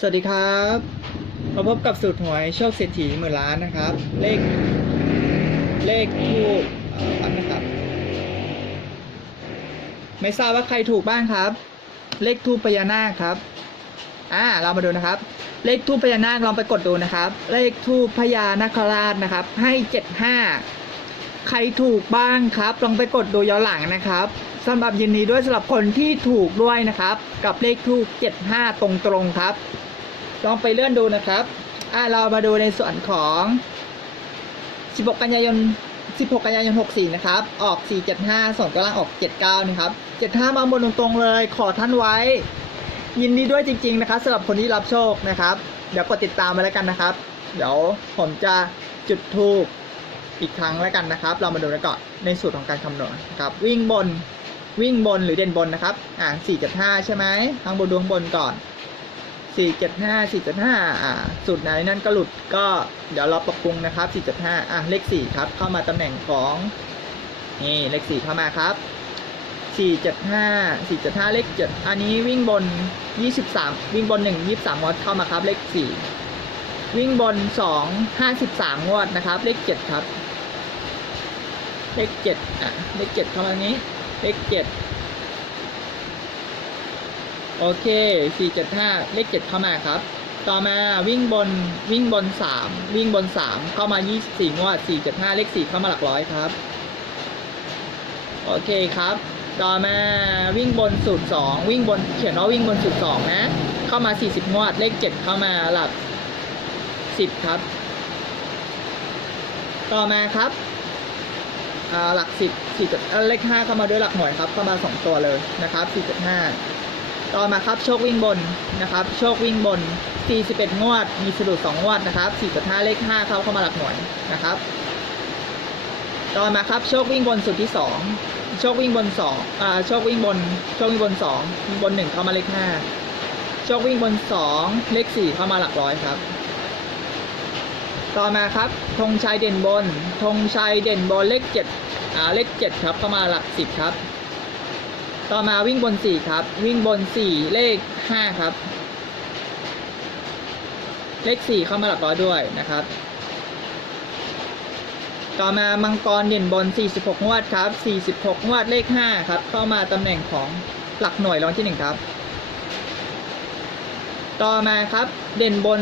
สวัสดีครับ มาพบกับสูตรหวยโชคเศรษฐีหมื่นล้านนะครับ เลข เลขทูปนนะครับ ไม่ทราบว่าใครถูกบ้างครับ เลขทูปพญานาคครับ อ่า เรามาดูนะครับ เลขทูปพญานาคลองไปกดดูนะครับ เลขทูปพญานาคราชนะครับ ให้เจ็ดห้าใครถูกบ้างครับ ลองไปกดดูย้อนหลังนะครับสำหรับยินดีด้วยสำหรับคนที่ถูกด้วยนะครับ กับเลขทูป75 ตรงๆครับ ลองไปเลื่อนดูนะครับ อ่าเรามาดูในส่วนของ 16 กันยายน 16 กันยายน 64 นะครับ ออก 475 ส่วนกำลังออก 79 นะครับ 75 มาบนตรงๆเลย ขอท่านไว้ ยินดีด้วยจริง ๆ นะครับสำหรับคนที่รับโชคนะครับ เดี๋ยวกดติดตามมาแล้วกันนะครับ เดี๋ยวผมจะจุดทูปอีกครั้งแล้วกันนะครับ เรามาดูกันก่อนในสูตรของการคำนวณนะครับ วิ่งบนวิ่งบนหรือเด่นบนนะครับ อ่า475ใช่ไหมข้างบนดูข้างบนก่อน สี่เจ็ดห้าสี่เจ็ดห้าอ่าสูตรไหนนั่นก็หลุดก็เดี๋ยวเราปรับปรุงนะครับสี่เจ็ดห้าอะเลขสี่ครับเข้ามาตำแหน่งของนี่เลขสี่เข้ามาครับสี่เจ็ดห้าสี่เจ็ดห้าเลขเจ็ดอันนี้วิ่งบนยี่สิบสามวิ่งบนหนึ่งยี่สิบสามงวดเข้ามาครับ เลขสี่วิ่งบนสองห้าสิบสามงวดนะครับ เลขเจ็ดครับ เลขเจ็ดอะเลขเจ็ดเข้ามานี้ เลขเจ็ด โอเค475เลข7เข้ามาครับ ต่อมาวิ่งบนวิ่งบน3วิ่งบน3เข้ามา24งวด475เลข4เข้ามาหลักร้อยครับ โอเคครับ ต่อมาวิ่งบนสูตร2วิ่งบนเขียนว่าวิ่งบนสูตร2นะ เข้ามา40งวดเลข7เข้ามาหลัก10ครับ ต่อมาครับหลักสิบสี่จุดเลขห้าเข้ามาด้วยหลักหน่วยครับ เข้ามาสองตัวเลยนะครับสี่จุดห้า ต่อมาครับโชควิ่งบนนะครับ โชควิ่งบนสี่สิบเอ็ดงวด มีสะดุดสองงวดนะครับสี่จุดห้าเลขห้าเข้าเข้ามาหลักหน่วยนะครับ ต่อมาครับโชควิ่งบนสุดที่สองโชควิ่งบนสองอ่าโชควิ่งบน โชควิ่งบนสองบนหนึ่งเข้ามาเลขห้าโชควิ่งบนสองเลขสี่เข้ามาหลักร้อยครับต่อมาครับธงชัยเด่นบนธงชัยเด่นบนเลขเจ็ดอ่าเลขเจ็ดครับเข้ามาหลักสิบครับ ต่อมาวิ่งบนสี่ครับ วิ่งบนสี่เลขห้าครับ เลขสี่เข้ามาหลักร้อยด้วยนะครับ ต่อมามังกรเด่นบน 46งวดครับ 46งวดเลข 5 ครับ เข้ามาตำแหน่งของหลักหน่วยรองที่ 1 ครับ ต่อมาครับเด่นบน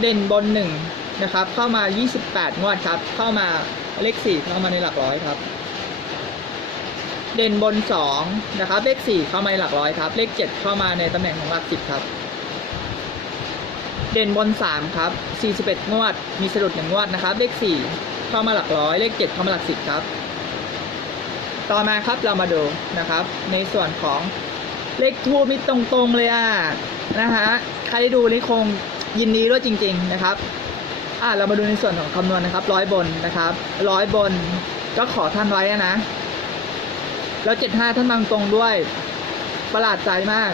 เด่นบน 1 นะครับ เข้ามา 28 งวดครับ เข้ามาเลข 4 เข้ามาในหลักร้อยครับ เด่นบน 2 นะครับ เลข 4 เข้ามาในหลักร้อยครับ เลข 7 เข้ามาในตำแหน่งของหลัก 10 ครับ เด่นบน 3 ครับ 41 งวด มีสะดุด1งวดนะครับ เลข 4 เข้ามาหลักร้อย เลข 7 เข้ามาหลัก 10 ครับ ต่อมาครับเรามาดูนะครับ ในส่วนของเลขทูบมีตรงๆเลยอะนะฮะใครได้ดูนี่คงยินดีด้วยจริง ๆนะครับอ่าเรามาดูในส่วนของคำนวณนะครับร้อยบนนะครับร้อยบนก็ขอท่านไว้นะ แล้วเจ็ดห้าท่านบางตรงด้วย ประหลาดใจมาก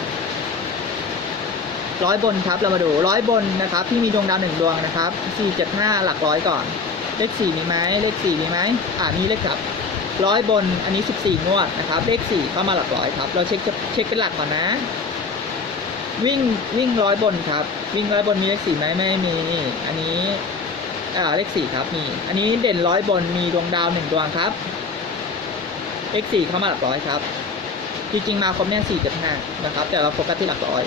ร้อยบนครับเรามาดูร้อยบนนะครับที่มีดวงดาวหนึ่งดวงนะครับสี่เจ็ดห้าหลักร้อยก่อน เลขสี่มีไหมเลขสี่มีไหมอ่านี่เลขครับร้อยบนอันนี้สิบสี่งวดนะครับ เลขสี่เข้ามาหลักร้อยครับ เราเช็คเช็คเป็นหลักก่อนนะ วิ่งวิ่งร้อยบนครับ วิ่งร้อยบนมีเลขสี่ไหมไม่มีอันนี้อ่าเลขสี่ครับมี อันนี้เด่นร้อยบนมีดวงดาวหนึ่งดวงครับ เลขสี่เข้ามาหลักร้อยครับ จริงๆมาครบเนี่ยสี่จ็ดห้านะครับ แต่เราโฟกัสที่หลักร้อย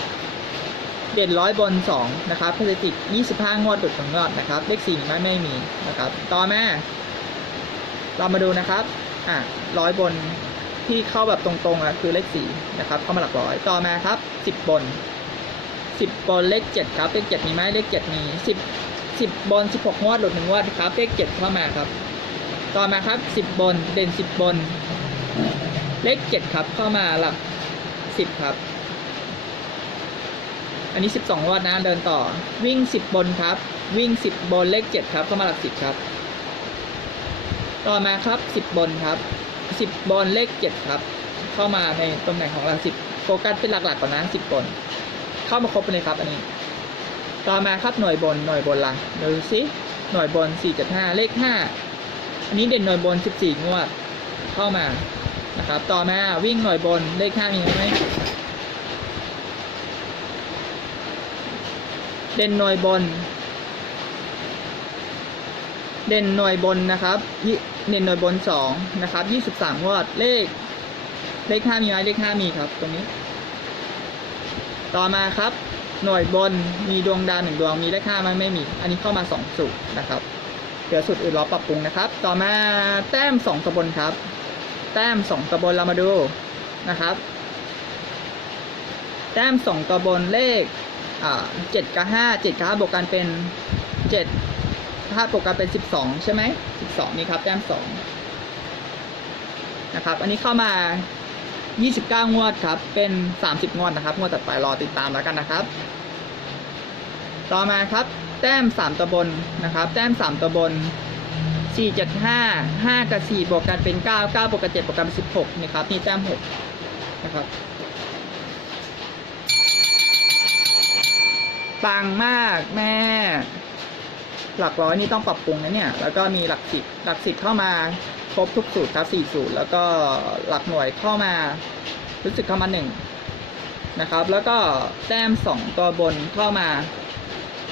เด่นร้อยบนสองนะครับสถิติยี่สิบห้างวดดุดของยอดนะครับ เลขสี่ไม่ไม่มีนะครับ ต่อมา เรามาดูนะครับ อะร้อยบนที่เข้าแบบตรงๆอะคือเลขสี่นะครับ เข้ามาหลักร้อย ต่อมาครับสิบบนสิบบนเลขเจ็ดครับ เลขเจ็ดมีไหมเลขเจ็ดมีสิบสิบบนสิบหกงวดหลุดหนึ่งวดครับ เลขเจ็ดเข้ามาครับ ต่อมาครับสิบบน เด่นสิบบน เลขเจ็ดครับเข้ามาหลักสิบครับ อันนี้สิบสองงวดนะเดินต่อ วิ่งสิบบนครับ วิ่งสิบบนเลขเจ็ดครับเข้ามาหลักสิบครับ ต่อมาครับสิบบนครับสิบบนเลขเจ็ดครับ เข้ามาในตำแหน่งของหลักสิบโฟกัสเป็นหลักๆก่อนนะสิบบน เข้ามาครบเลยครับอันนี้ ต่อมาครับหน่วยบนหน่วยบนละดูสิหน่วยบนสี่เจ็ดห้าเลขห้าอันนี้เด่นหน่วยบนสิบสี่งวด เข้ามา นะครับ ต่อมาวิ่งหน่วยบนเลขห้ามีไหมเด่นหน่วยบน เด่นหน่วยบนนะครับเด่นหน่วยบนสองนะครับยี่สิบสามงวดเลข เลขห้ามีไหมเลขห้ามีครับ ตรงนี้ ต่อมาครับ หน่วยบนมีดวงดาวหนึ่งดวงมีเลขห้าไหมไม่มี อันนี้เข้ามาสองสูตรนะครับเดี๋ยวสูตรอื่นรอปรับปรุงนะครับ ต่อมาแต้มสองตะบนครับ แต้มสองตะบนเรามาดูนะครับ แต้มสองตะบนเลขเจ็ดกับห้าเจ็ดกับห้าบวกกันเป็นเจ็ดถ้าบวกกันเป็นสิบสองใช่ไหมสิบสองนี่ครับแต้มสองนะครับอันนี้เข้ามายี่สิบเก้างวดครับ เป็นสามสิบงวดนะครับ งวดตัดไปรอติดตามแล้วกันนะครับ ต่อมาครับ แต้มสามตะบนนะครับ แต้มสามตะบน สี่เจ็ดห้าห้ากับสี่บวกกันเป็นเก้าเก้าบวกกับเจ็ดบวกกันเป็นสิบหกนี่ครับนี่แต้มหกนะครับปังมากแม่ หลักร้อยนี่ต้องปรับปรุงนะเนี่ย แล้วก็มีหลักสิบหลักสิบเข้ามาครบทุกสูตรครับสี่สูตร แล้วก็หลักหน่วยเข้ามารู้สึกเข้ามาหนึ่งนะครับ แล้วก็แต้มสองตัวบนเข้ามา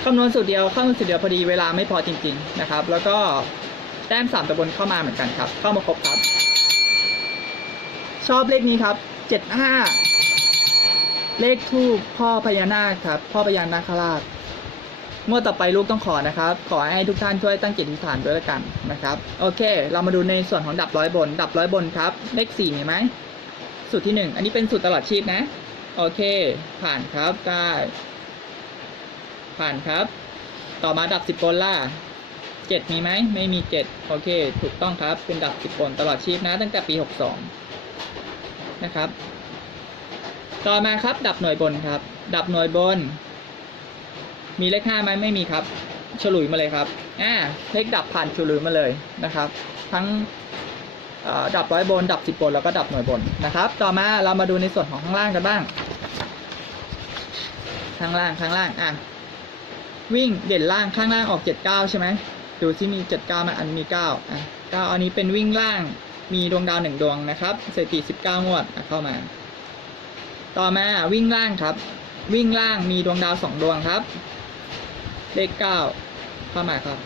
คำนวณสูตรเดียวคำนวณสูตรเดียวพอดีเวลาไม่พอจริง ๆ นะครับ แล้วก็ ต้มสามตัวบนเข้ามาเหมือนกันครับ เข้ามาครบครับ ชอบเลขนี้ครับเจ็ดห้าเลขทูปพ่อพญานาคครับ พ่อพญานาคราชงวดต่อไปลูกต้องขอนะครับ ขอให้ทุกท่านช่วยตั้งจิตอธิษฐานด้วยละกันนะครับ โอเค เรามาดูในส่วนของดับร้อยบน ดับร้อยบนครับ เลขสี่มีไหมสูตรที่หนึ่งอันนี้เป็นสูตรตลอดชีพนะ โอเค ผ่านครับได้ผ่านครับ ต่อมาดับสิบบนล่ะ เจ็ดมีไหมไม่มีเจ็ดโอเค ถูกต้องครับเป็นดับสิบบนตลอดชีพนะตั้งแต่ปีหกสองนะครับ ต่อมาครับ ดับหน่วยบนครับ ดับหน่วยบน มีเลขห้าไหมไม่มีครับ ฉลุยมาเลยครับอ่าเลขดับผ่านฉลุยมาเลยนะครับ ทั้งดับร้อยบน ดับสิบบนแล้วก็ดับหน่วยบนนะครับ ต่อมาเรามาดูในส่วนของข้างล่างกันบ้าง ข้างล่างข้างล่างอะวิ่งเด่นล่างข้างล่างออกเจ็ดเก้าใช่ไหม ดูที่มีเจ็ดเก้ามาอันมีเก้าอะเก้าอันนี้เป็นวิ่งล่างมีดวงดาวหนึ่งดวงนะครับสถิติสิบเก้างวดเข้ามา ต่อมาวิ่งล่างครับ วิ่งล่างมีดวงดาวสองดวงครับ เลขเก้าเข้ามาครับ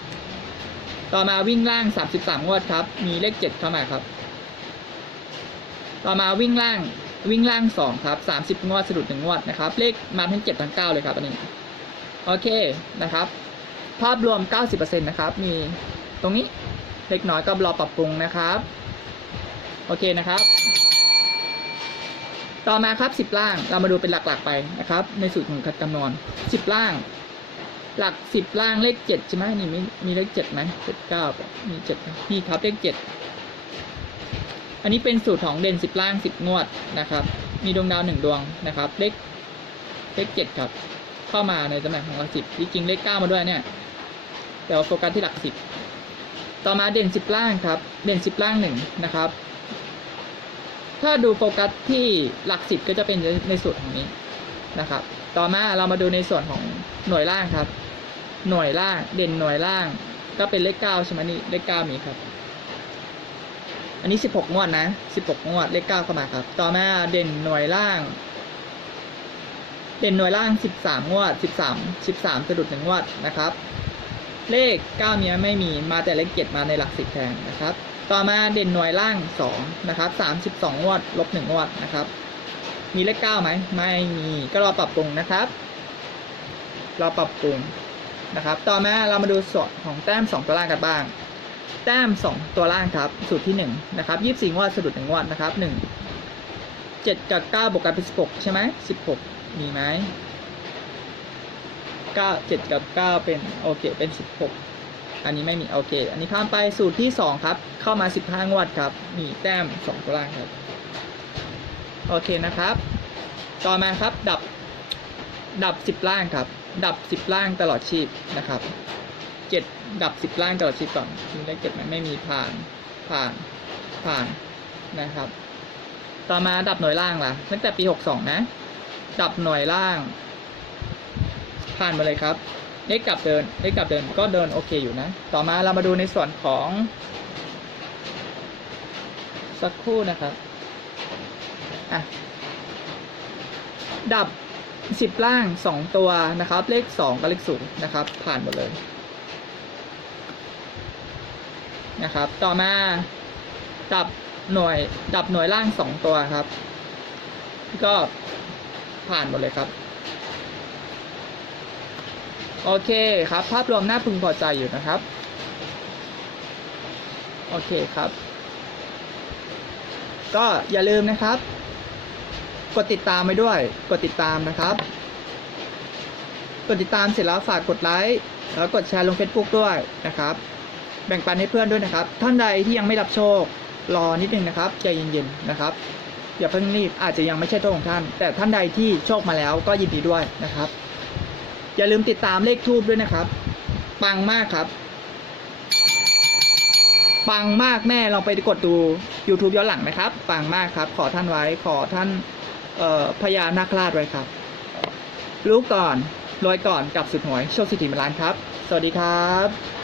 ต่อมาวิ่งล่างสามสิบสามงวดครับ มีเลขเจ็ดเข้ามาครับ ต่อมาวิ่งล่างวิ่งล่างสองครับสามสิบงวดสะดุดหนึ่งงวดนะครับ เลขมาทั้งเจ็ดทั้งเก้าเลยครับอันนี้ โอเคนะครับ ภาพรวม 90%นะครับ มีตรงนี้เล็กน้อยก็รอปรับปรุงนะครับ โอเคนะครับ ต่อมาครับ 10 ล่าง เรามาดูเป็นหลักๆไปนะครับ ในสูตรของคัดคำนวณ 10 ล่าง หลัก 10 ล่างเลข 7 ใช่ไหมนี่มีมีเลข7ไหม7 9มี7นี่ครับเลข 7 อันนี้เป็นสูตรของเด่น 10 ล่าง 10 งวดนะครับ มีดวงดาว 1 ดวงนะครับ เลขเลข 7 ครับ เข้ามาในตำแหน่งของหลัก10จริงๆเลข 9 มาด้วยเนี่ย แต่ว่าโฟกัสที่หลัก10ต่อมาเด่น10ล่างครับ เด่น10ล่าง1นะครับ ถ้าดูโฟกัสที่หลักสิบก็จะเป็นในส่วนของนี้นะครับ ต่อมาเรามาดูในส่วนของหน่วยล่างครับ หน่วยล่างเด่นหน่วยล่าง ก็เป็นเลขเก้าใช่ไหมนี่เลขเก้ามีครับ อันนี้สิบหกงวดนะสิบหกงวดเลขเก้าเข้ามาครับ ต่อมาเด่นหน่วยล่าง เด่นหน่วยล่างสิบสามงวดสิบสามสิบสามสะดุดหนึ่งงวดนะครับ เลขเก้าเนี้ยไม่มีมาแต่เลขเจ็ดมาในหลักสิบแทนนะครับ ต่อมาเด่นหน่วยล่างสองนะครับสามสิบสองวด ลบหนึ่งวดนะครับ มีเลขเก้าไหม ไม่มี ก็รอปรับปรุงนะครับรอปรับปรุงนะครับ ต่อมาเรามาดูส่วนของแต้มสองตัวล่างกันบ้าง แต้มสองตัวล่างครับ สูตรที่หนึ่งนะครับยี่สิบสี่งวดสะดุดหนึ่งวดนะครับหนึ่งเจ็ดกับเก้าบวกกันเป็นสิบหกใช่ไหมสิบหกมีไหม เก้าเจ็ดกับเก้าเป็นโอเคเป็นสิบหกอันนี้ไม่มีโอเค อันนี้ข้ามไปสูตรที่สองครับ เข้ามาสิบห้างวดครับ มีแต้มสองตัวล่างครับ โอเคนะครับ ต่อมาครับดับดับสิบล่างครับ ดับสิบล่างตลอดชีพนะครับเจ็ดดับสิบล่างตลอดชีพก่อนมีเลขเจ็ดไหมไม่มีผ่านผ่านผ่านนะครับ ต่อมาดับหน่วยล่างล่ะตั้งแต่ปีหกสองนะ ดับหน่วยล่าง ผ่านมาเลยครับเลขกลับเดินเลขกลับเดินก็เดินโอเคอยู่นะ ต่อมาเรามาดูในส่วนของ สักครู่นะครับอะดับสิบล่างสองตัวนะครับ เลขสองกับเลขศูนย์นะครับ ผ่านหมดเลยนะครับ ต่อมาดับหน่วยดับหน่วยล่างสองตัวครับ ก็ผ่านหมดเลยครับ โอเคครับ ภาพรวมน่าพึงพอใจอยู่นะครับ โอเคครับ ก็อย่าลืมนะครับ กดติดตามไว้ด้วย กดติดตามนะครับ กดติดตามเสร็จแล้วฝากกดไลค์แล้วกดแชร์ลง Facebook ด้วยนะครับ แบ่งปันให้เพื่อนด้วยนะครับ ท่านใดที่ยังไม่รับโชครอนิดนึงนะครับใจเย็นๆนะครับอย่าเพิ่งรีบอาจจะยังไม่ใช่โชคของท่าน แต่ท่านใดที่โชคมาแล้วก็ยินดีด้วยนะครับ อย่าลืมติดตามเลขทูบด้วยนะครับ ปังมากครับ ปังมากแม่ลองไปกดดู YouTube ย้อนหลังนะครับ ปังมากครับ ขอท่านไว้ขอท่านพญานาคราชไว้ครับรู้ก่อนรวยก่อนกับสุดหวยโชคสิทธิมล้านครับ สวัสดีครับ